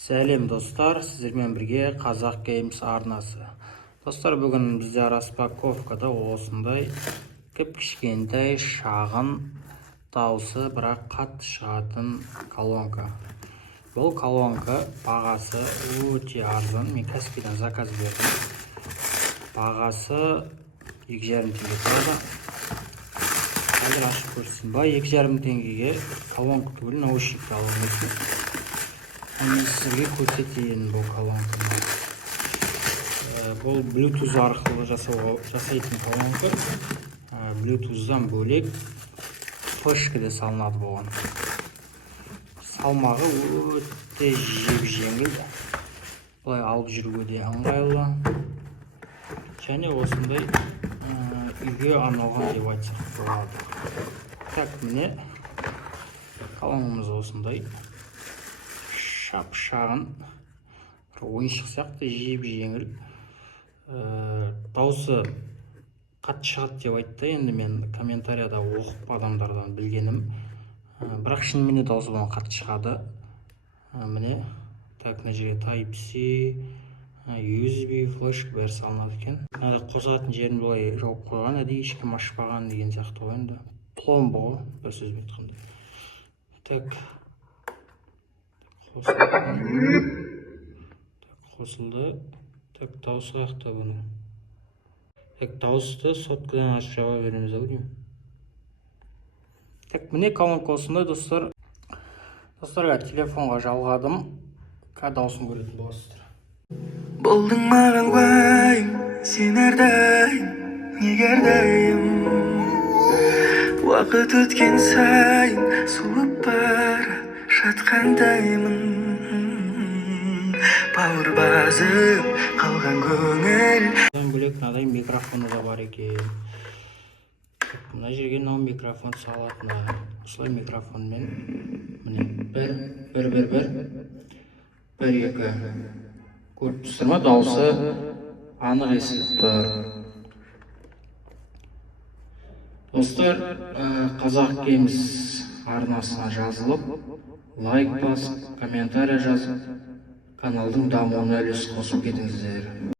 Сәлем достар, сіздермен бірге Қазақ Games арнасы. Достар, бүгін бізде распаковкада осындай кішкентай шағын дауысы бірақ қатты шығатын колонка. Бұл колонка бағасы өте арзан. Мен Каспийдан заказ бердім. Бағасы 2,5 теңге тұрады. Қазір ашып көрсін. 2,5 теңгеге колонка түгіл наушникті алуыңыз. Мен сізге көрсетейін бұл колонканы. Бұл Bluetooth арқылы жасайтын колонка. Bluetooth'дан бөлек флешка де салынады болған. Салмағы өте жеңіл. Бұлай алып жүруге де ыңғайлы. Және осындай үйге арналған деп айтсақ болады. Так, міне колонкамыз осындай. Шағын ойыншық сияқты жеңіл. Дауысы қатты шығады деп айтты. Енді мен комментарияда оқып адамдардан білгенім. Бірақ шынымен дауысы бұдан қатты шығады. Міне, так, мына жерге Type-C, USB, флешка бәрі салынады екен. Қосатын жерін былай жауып қойған, әдейі ешкім ашпаған деген сияқты ғой енді. Пломба ғой, бір сөзбен айтқанда. Так. Қосылды. Так, дауысы қаяқта бұның. Так, дауысты соткадан ашып жаба береміз ау деймін. Так, міне колонка осындай достар. Достарға телефонға жалғадым. Дауысын көретін боласыздар. Болдың маған уайым, сен әрдайым, неге әрдайым. Уақыт өткен сайын суып бара жатқандаймын. Бауыр басып қалған көңіл. Бұдан бөлек мынадай микрофоны да бар екен. Мына жерге мынау микрофон салатын. Осылай микрофонмен міне бір екі көріп тұрсыздар ма? Дауысы анық естіліп тұр. Достар, Қазақ Games арнасына жазылып, лайк басып, комментария жазып, каналдың дамуына үлес қосып кетіңіздер.